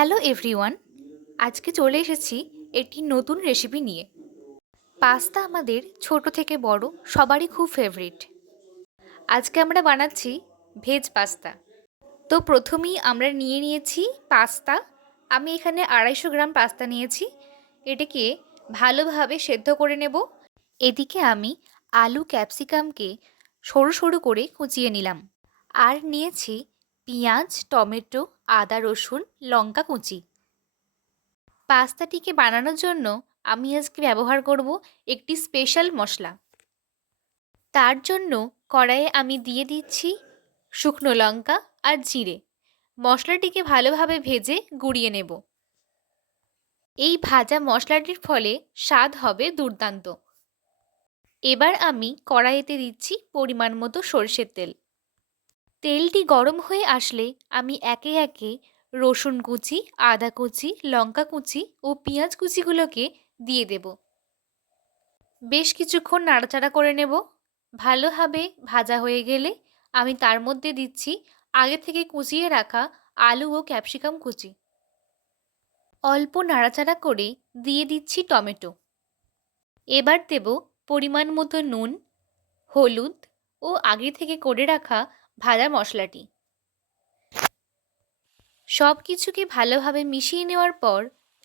Hello everyone, আজকে চলে এসেছি একটি নতুন রেসিপি নিয়ে। পাস্তা আমাদের ছোট থেকে বড় সবারই খুব ফেভারিট। আজকে আমরা বানাচ্ছি ভেজ পাস্তা। তো প্রথমেই আমরা নিয়ে নিয়েছি পাস্তা। আমি এখানে 250 গ্রাম পাস্তা নিয়েছি। এটাকে ভালোভাবে সেদ্ধ করে নেব। এদিকে আমি আলু ক্যাপসিকামকে সরু সরু করে কুচিয়ে নিলাম। আর নিয়েছি পেঁয়াজ, টমেটো, আদা, রসুন, লঙ্কা কুচি। পাস্তাটিকে বানানোর জন্য আমি আজকে ব্যবহার করব একটি স্পেশাল মশলা। তার জন্য কড়াইয়ে আমি দিয়ে দিচ্ছি শুকনো লঙ্কা আর জিরে। মশলাটিকে ভালোভাবে ভেজে গুঁড়িয়ে নেব। এই ভাজা মশলাটির ফলে স্বাদ হবে দুর্দান্ত। এবার আমি কড়াইতে দিচ্ছি পরিমাণ মতো সরষের তেল। তেলটি গরম হয়ে আসলে আমি একে একে রসুন কুচি, আদা কুচি, লঙ্কা কুচি ও পেঁয়াজ কুচিগুলোকে দিয়ে দেব। বেশ কিছুক্ষণ নাড়াচাড়া করে নেব। ভালোভাবে ভাজা হয়ে গেলে আমি তার মধ্যে দিচ্ছি আগে থেকে কুচিয়ে রাখা আলু ও ক্যাপসিকাম কুচি। অল্প নাড়াচাড়া করে দিয়ে দিচ্ছি টমেটো। এবার দেব পরিমাণ মতো নুন, হলুদ ও আগে থেকে করে রাখা ভাজা মশলাটি। সব কিছুকে ভালোভাবে মিশিয়ে নেওয়ার পর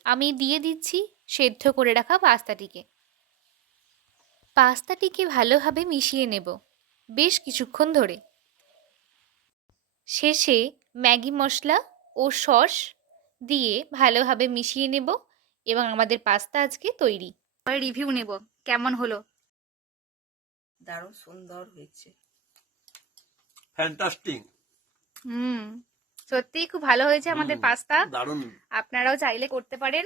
আমি দিয়ে দিচ্ছি সেদ্ধ করে রাখা পাস্তাটিকে। পাস্তাটিকে ভালোভাবে মিশিয়ে নেব বেশ কিছুক্ষণ ধরে। শেষে ম্যাগি মশলা ও সস দিয়ে ভালোভাবে মিশিয়ে নেব এবং আমাদের পাস্তা আজকে তৈরি। এবার রিভিউ নেব কেমন হলো। দারুণ সুন্দর হয়েছে। ফ্যান্টাস্টিক। সত্যিই খুব ভালো হয়েছে আমাদের পাস্তা। দারুণ। আপনারাও চাইলে করতে পারেন।